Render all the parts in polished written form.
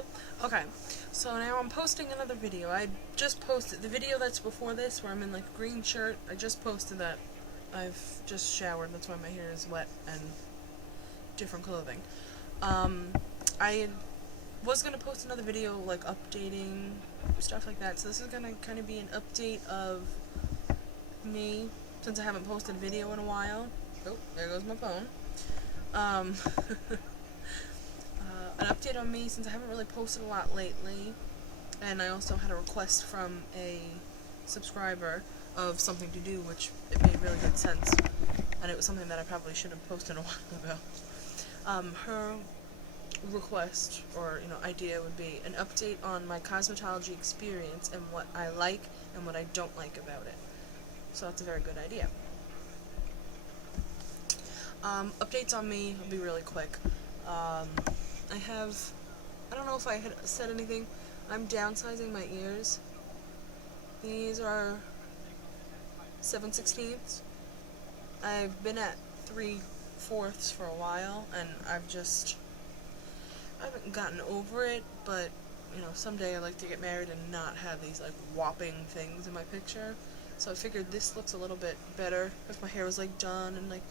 Hello? Okay, so now I'm posting another video. I just posted the video that's before this, where I'm in like a green shirt. I just posted that. I've just showered, that's why my hair is wet and different clothing. I was gonna post another video, like updating, stuff like that, so this is gonna kind of be an update of me, since I haven't posted a video in a while. Oh, there goes my phone. An update on me, since I haven't really posted a lot lately, and I also had a request from a subscriber of something to do, which it made really good sense, and it was something that I probably should have posted a while ago. Her request, or idea, would be an update on my cosmetology experience and what I like and what I don't like about it. So that's a very good idea. Updates on me will be really quick. I don't know if I had said anything, I'm downsizing my ears. These are 7/16. I've been at 3/4 for a while, and I haven't gotten over it, but, someday I'd like to get married and not have these, like, whopping things in my picture. So I figured this looks a little bit better if my hair was, like, done and, like,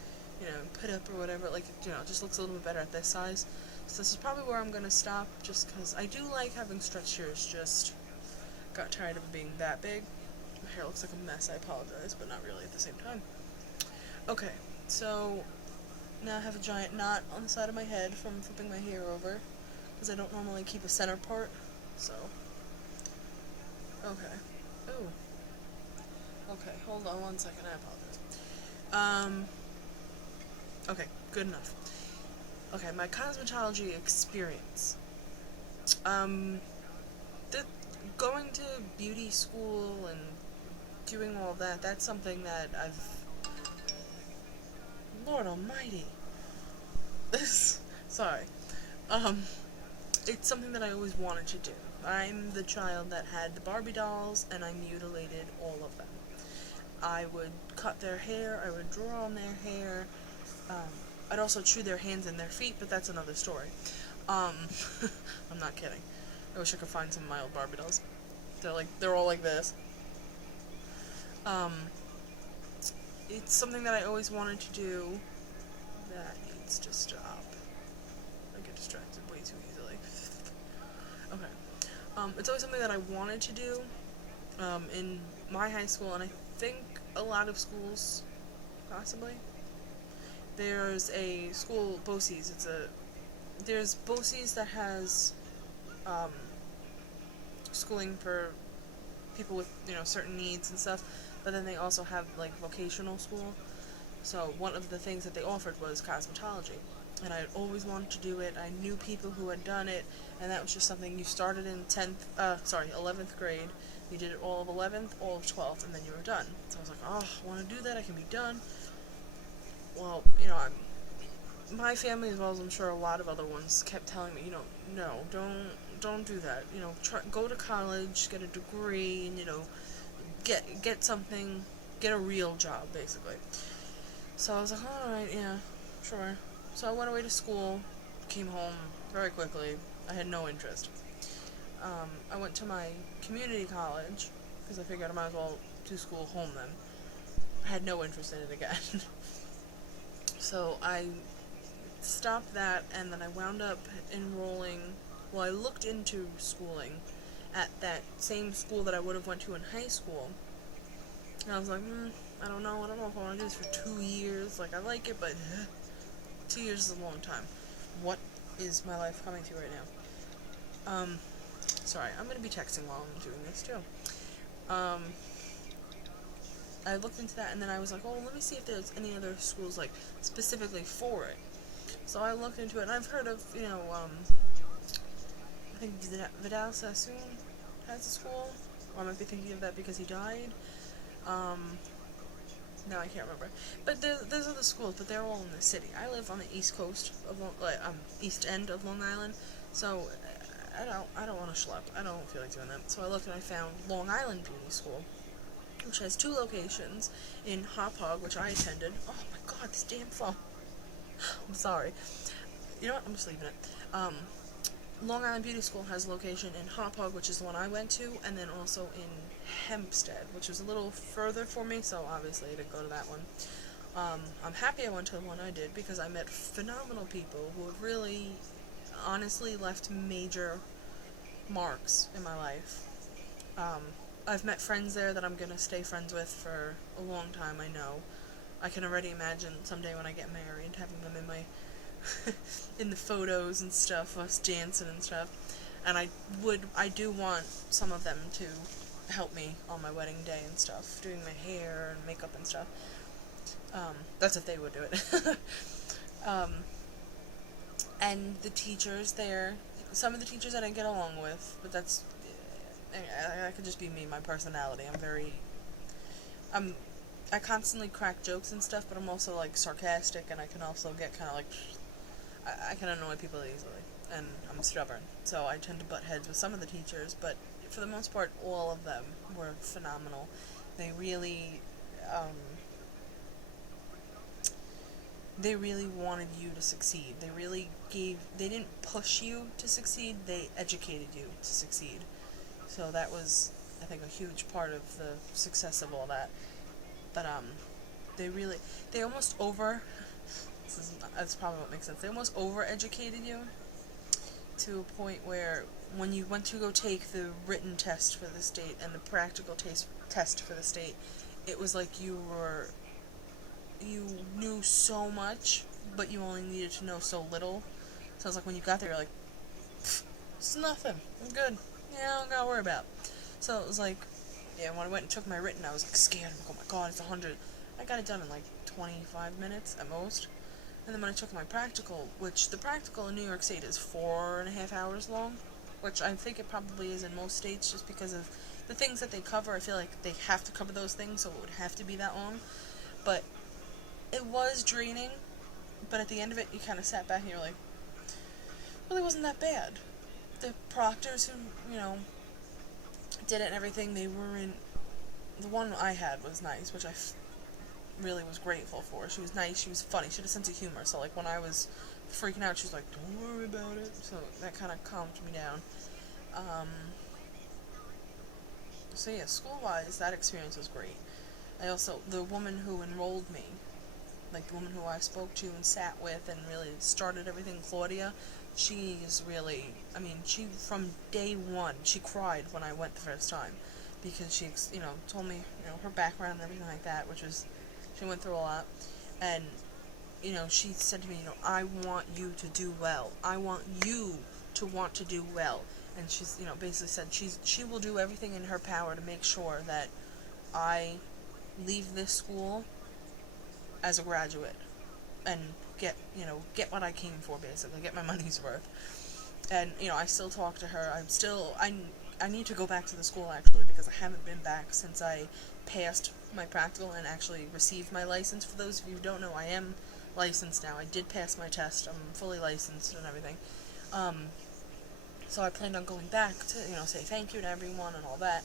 put up or whatever, like, it just looks a little bit better at this size. So this is probably where I'm gonna stop, just because I do like having stretched ears, just got tired of it being that big. My hair looks like a mess, I apologize, but not really at the same time. Okay, so now I have a giant knot on the side of my head from flipping my hair over, because I don't normally keep a center part, so. Okay. Ooh. Okay, hold on one second, I apologize. Okay, good enough. Okay, my cosmetology experience. Going to beauty school and doing all that, that's something that Lord almighty. Sorry. It's something that I always wanted to do. I'm the child that had the Barbie dolls, and I mutilated all of them. I would cut their hair, I would draw on their hair, I'd also chew their hands and their feet, but that's another story. I'm not kidding. I wish I could find some of my old Barbie dolls. They're all like this. It's something that I always wanted to do. That needs to stop. I get distracted way too easily. Okay. It's always something that I wanted to do, in my high school, and I think a lot of schools, possibly. There's a school, BOCES, there's BOCES that has, schooling for people with, certain needs and stuff, but then they also have, like, vocational school. So one of the things that they offered was cosmetology, and I always wanted to do it. I knew people who had done it, and that was just something you started in 11th grade. You did it all of 11th, all of 12th, and then you were done. So I was like, oh, I want to do that, I can be done. Well, my family, as well as I'm sure a lot of other ones, kept telling me, no, don't do that. Go to college, get a degree, and, get something, get a real job, basically. So I was like, alright, yeah, sure. So I went away to school, came home very quickly. I had no interest. I went to my community college, because I figured I might as well do school home then. I had no interest in it again. So I stopped that, and then I wound up enrolling, well, I looked into schooling at that same school that I would have went to in high school. And I was like, I don't know if I want to do this for 2 years. Like, I like it, but 2 years is a long time. What is my life coming to right now? Sorry, I'm going to be texting while I'm doing this, too. I looked into that, and then I was like, oh, let me see if there's any other schools, like, specifically for it. So I looked into it, and I've heard of, I think Vidal Sassoon has a school, or I might be thinking of that because he died. No, I can't remember. But there's other schools, but they're all in the city. I live on the east coast of east end of Long Island, so I don't want to schlep. I don't feel like doing that. So I looked and I found Long Island Beauty School, which has 2 locations in Hop Hog, which I attended. Oh my god, this damn phone. I'm sorry. You know what? I'm just leaving it. Long Island Beauty School has a location in Hauppauge, which is the one I went to, and then also in Hempstead, which was a little further for me, so obviously I didn't go to that one. I'm happy I went to the one I did because I met phenomenal people who have really, honestly, left major marks in my life. I've met friends there that I'm gonna stay friends with for a long time, I know. I can already imagine someday when I get married, having them in my in the photos and stuff, us dancing and stuff. And I do want some of them to help me on my wedding day and stuff, doing my hair and makeup and stuff. That's if they would do it. um, and the teachers there, some of the teachers I didn't get along with, but that's, that could just be me, my personality. I constantly crack jokes and stuff, but I'm also, like, sarcastic, and I can also get kind of, like, I can annoy people easily, and I'm stubborn, so I tend to butt heads with some of the teachers, but for the most part, all of them were phenomenal. They really, they really wanted you to succeed. They didn't push you to succeed, they educated you to succeed. So that was, I think, a huge part of the success of all that. But, they almost that's probably what makes sense. They almost over-educated you to a point where when you went to go take the written test for the state and the practical test for the state, it was like you knew so much, but you only needed to know so little. So it's like when you got there, you're like, it's nothing. I'm good. Yeah, I don't gotta worry about it. So it was like, yeah, when I went and took my written, I was like scared. I'm like, oh my god, it's 100. I got it done in like 25 minutes at most. And then when I took my practical, which the practical in New York State is 4.5 hours long, which I think it probably is in most states just because of the things that they cover. I feel like they have to cover those things, so it would have to be that long. But it was draining, but at the end of it, you kind of sat back and you're like, really wasn't that bad. The proctors who, did it and everything, they were in, the one I had was nice, which I really was grateful for. She was nice, she was funny, she had a sense of humor, so like when I was freaking out, she was like, don't worry about it, so that kind of calmed me down. So yeah, school-wise, that experience was great. The woman who enrolled me, like the woman who I spoke to and sat with and really started everything, Claudia, she's really, she, from day one, she cried when I went the first time, because she, told me, her background and everything like that, which was, she went through a lot, and, she said to me, I want you to do well. I want you to want to do well. And she's, basically said she will do everything in her power to make sure that I leave this school as a graduate and get what I came for, basically, get my money's worth. And, I still talk to her. I need to go back to the school, actually, because I haven't been back since I passed my practical and actually received my license. For those of you who don't know, I am licensed now. I did pass my test. I'm fully licensed and everything. So I planned on going back to, say thank you to everyone and all that.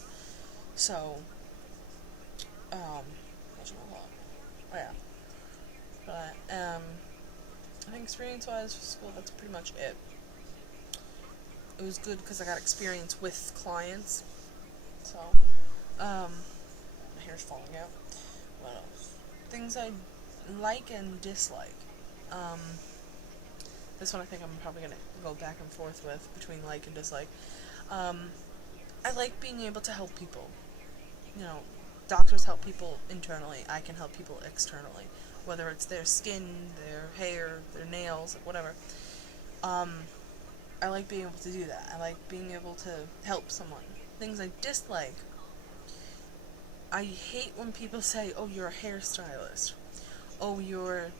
So, yeah. But, I think experience-wise for school, that's pretty much it. It was good because I got experience with clients. So, my hair's falling out. What else? Things I like and dislike. This one I think I'm probably going to go back and forth with, between like and dislike. I like being able to help people. Doctors help people internally. I can help people externally. Whether it's their skin, their hair, their nails, whatever. I like being able to do that. I like being able to help someone. Things I dislike. I hate when people say, oh, you're a hairstylist. Oh, you're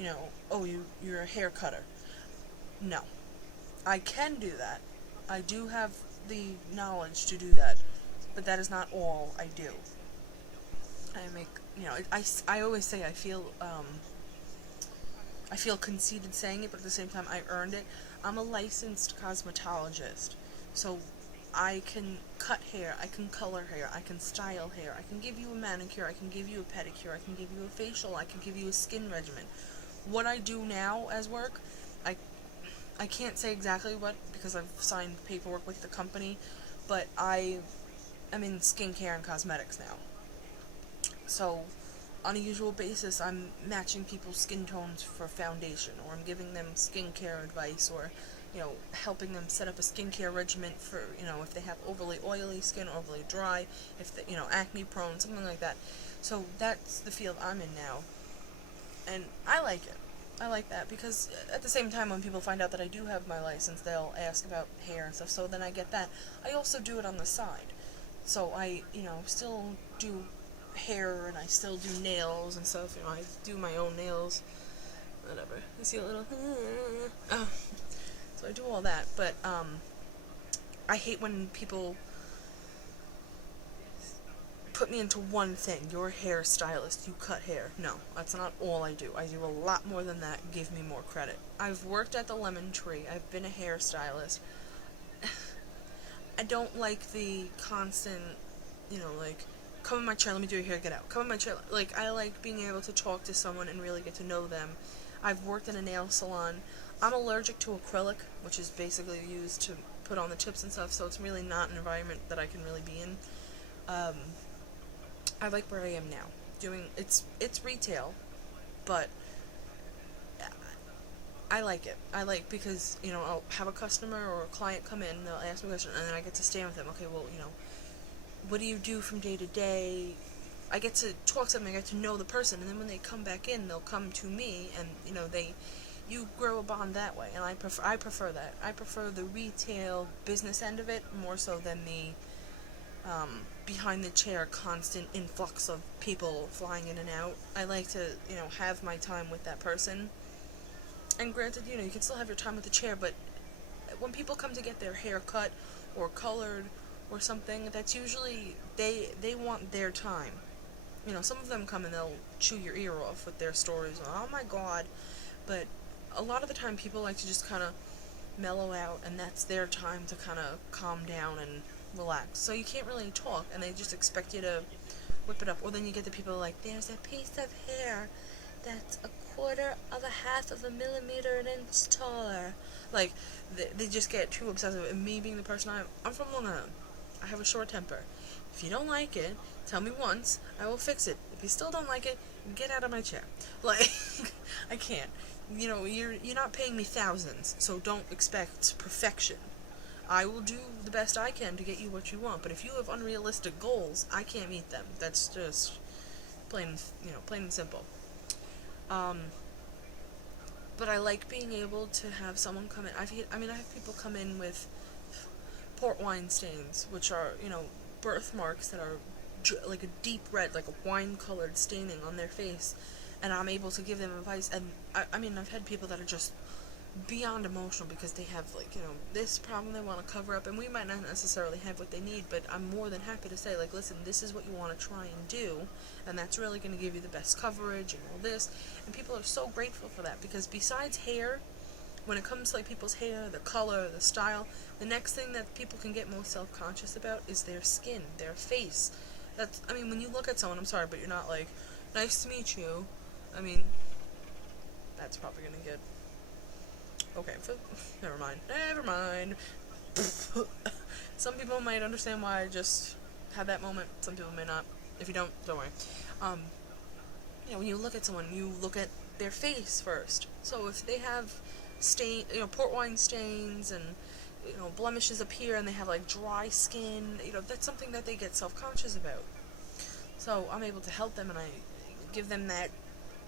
a hair cutter. No. I can do that. I do have the knowledge to do that. But that is not all I do. I always say I feel conceited saying it, but at the same time I earned it. I'm a licensed cosmetologist, so I can cut hair, I can color hair, I can style hair, I can give you a manicure, I can give you a pedicure, I can give you a facial, I can give you a skin regimen. What I do now as work, I I can't say exactly what because I've signed paperwork with the company, but I am in skincare and cosmetics now. So, on a usual basis, I'm matching people's skin tones for foundation, or I'm giving them skincare advice, or, helping them set up a skincare regimen for, if they have overly oily skin, overly dry, if they, acne prone, something like that. So that's the field I'm in now, and I like it. I like that because at the same time, when people find out that I do have my license, they'll ask about hair and stuff, so then I get that. I also do it on the side. So I, still do hair and I still do nails and stuff. I do my own nails. Whatever. You see a little. Oh. So I do all that, but I hate when people put me into one thing. You're a hairstylist. You cut hair. No, that's not all I do. I do a lot more than that. Give me more credit. I've worked at the Lemon Tree. I've been a hairstylist. I don't like the constant, come in my chair, let me do your hair, get out. Come in my chair. Like, I like being able to talk to someone and really get to know them. I've worked in a nail salon. I'm allergic to acrylic, which is basically used to put on the tips and stuff, so it's really not an environment that I can really be in. I like where I am now. It's retail, but I like it. I like because, I'll have a customer or a client come in, they'll ask me a question, and then I get to stand with them. Okay, well, what do you do from day to day? I get to talk to them, I get to know the person, and then when they come back in, they'll come to me, and, you grow a bond that way, and I prefer that. I prefer the retail business end of it more so than the behind the chair constant influx of people flying in and out. I like to, have my time with that person. And granted, you can still have your time with the chair, but when people come to get their hair cut or colored or something, that's usually, they want their time. Some of them come and they'll chew your ear off with their stories. Oh my god. But a lot of the time people like to just kind of mellow out, and that's their time to kind of calm down and relax. So you can't really talk, and they just expect you to whip it up. Or then you get the people like, there's a piece of hair that's a quarter of a half of a millimeter an inch taller. Like, they just get too obsessive. And me being the person I'm from Long Island. I have a short temper. If you don't like it, tell me once. I will fix it. If you still don't like it, get out of my chair. Like, I can't. You're not paying me thousands, so don't expect perfection. I will do the best I can to get you what you want, but if you have unrealistic goals, I can't meet them. That's just plain and simple. But I like being able to have someone come in. I have people come in with port wine stains, which are, birthmarks that are like a deep red, like a wine-colored staining on their face, and I'm able to give them advice. And I've had people that are just beyond emotional because they have, this problem they want to cover up, and we might not necessarily have what they need, but I'm more than happy to say, listen, this is what you want to try and do, and that's really going to give you the best coverage and all this. And people are so grateful for that, because besides hair, when it comes to people's hair, the color, the style, the next thing that people can get most self-conscious about is their skin, their face. When you look at someone, I'm sorry, but you're not like, nice to meet you. That's probably gonna get, okay, never mind. Some people might understand why I just had that moment, some people may not. If you don't worry. When you look at someone, you look at their face first. So if they have port wine stains and, blemishes appear and they have, dry skin, that's something that they get self-conscious about. So I'm able to help them, and I give them that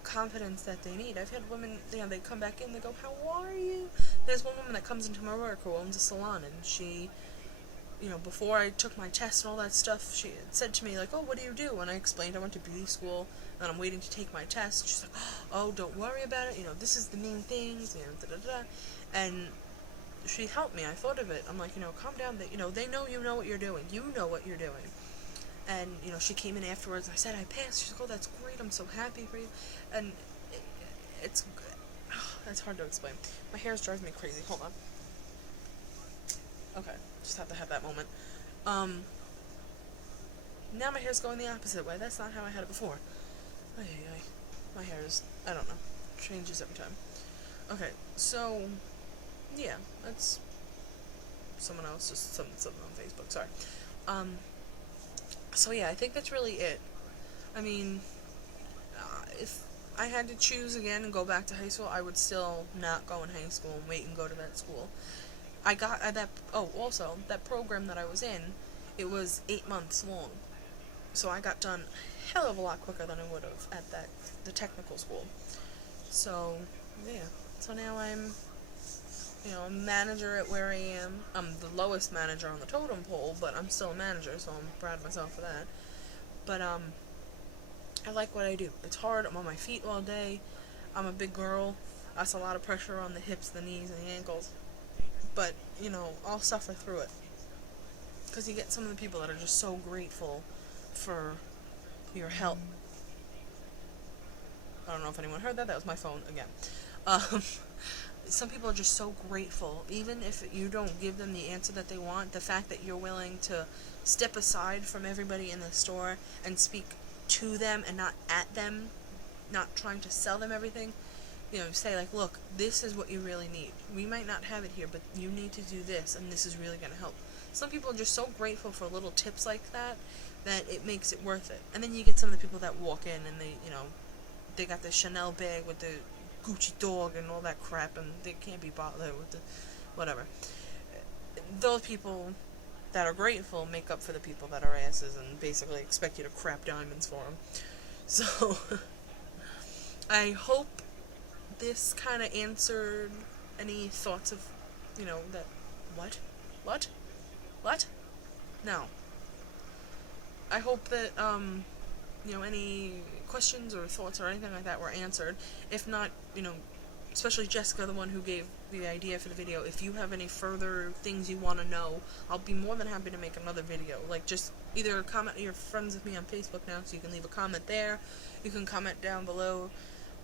confidence that they need. I've had women, they come back in, they go, how are you? There's one woman that comes into my work who owns a salon, and she, before I took my test and all that stuff, she said to me, oh, what do you do? And I explained I went to beauty school, and I'm waiting to take my test. She's like, oh, don't worry about it, this is the main things, and she helped me. I thought of it. I'm like, calm down, they know you know what you're doing. You know what you're doing. And, she came in afterwards, and I said, I passed. She's like, oh, that's great, I'm so happy for you. And it's hard to explain. My hair's driving me crazy. Hold on. Okay, just have to have that moment. Now my hair's going the opposite way. That's not how I had it before. My hair is, I don't know, changes every time. Okay, so, yeah, that's someone else, just something on Facebook. Sorry. Um, so yeah, I think that's really it. I mean, if I had to choose again and go back to high school, I would still not go in high school and wait and go to that school. I got that. Oh, also that program that I was in, it was 8 months long, so I got done a hell of a lot quicker than I would have at the technical school. So yeah, so now I'm a manager at where I am. I'm the lowest manager on the totem pole, but I'm still a manager, so I'm proud of myself for that. But I like what I do. It's hard. I'm on my feet all day. I'm a big girl. That's a lot of pressure on the hips, the knees, and the ankles. But I'll suffer through it because you get some of the people that are just so grateful for your help. I don't know if anyone heard that. That was my phone again. Um, some people are just so grateful, even if you don't give them the answer that they want. The fact that you're willing to step aside from everybody in the store and speak to them and not at them, not trying to sell them everything. Say like, look, this is what you really need. We might not have it here, but you need to do this, and this is really going to help. Some people are just so grateful for little tips like that it makes it worth it. And then you get some of the people that walk in and they got the Chanel bag with the Gucci dog and all that crap, and they can't be bothered with the whatever. Those people that are grateful make up for the people that are asses and basically expect you to crap diamonds for them. So I hope this kind of answered any thoughts of, that, what, what, no. I hope that, any questions or thoughts or anything like that were answered. If not, especially Jessica, the one who gave the idea for the video, if you have any further things you want to know, I'll be more than happy to make another video. Like, just either comment, you're friends with me on Facebook now, so you can leave a comment there. You can comment down below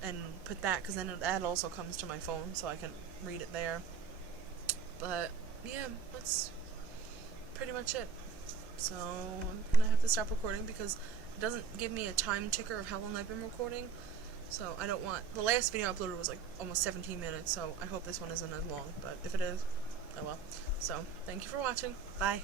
and put that, because then that also comes to my phone, so I can read it there. But, yeah, that's pretty much it. So, I'm gonna have to stop recording, because it doesn't give me a time ticker of how long I've been recording. So, I don't want... The last video I uploaded was, like, almost 17 minutes, so I hope this one isn't as long. But if it is, oh well. So, thank you for watching. Bye.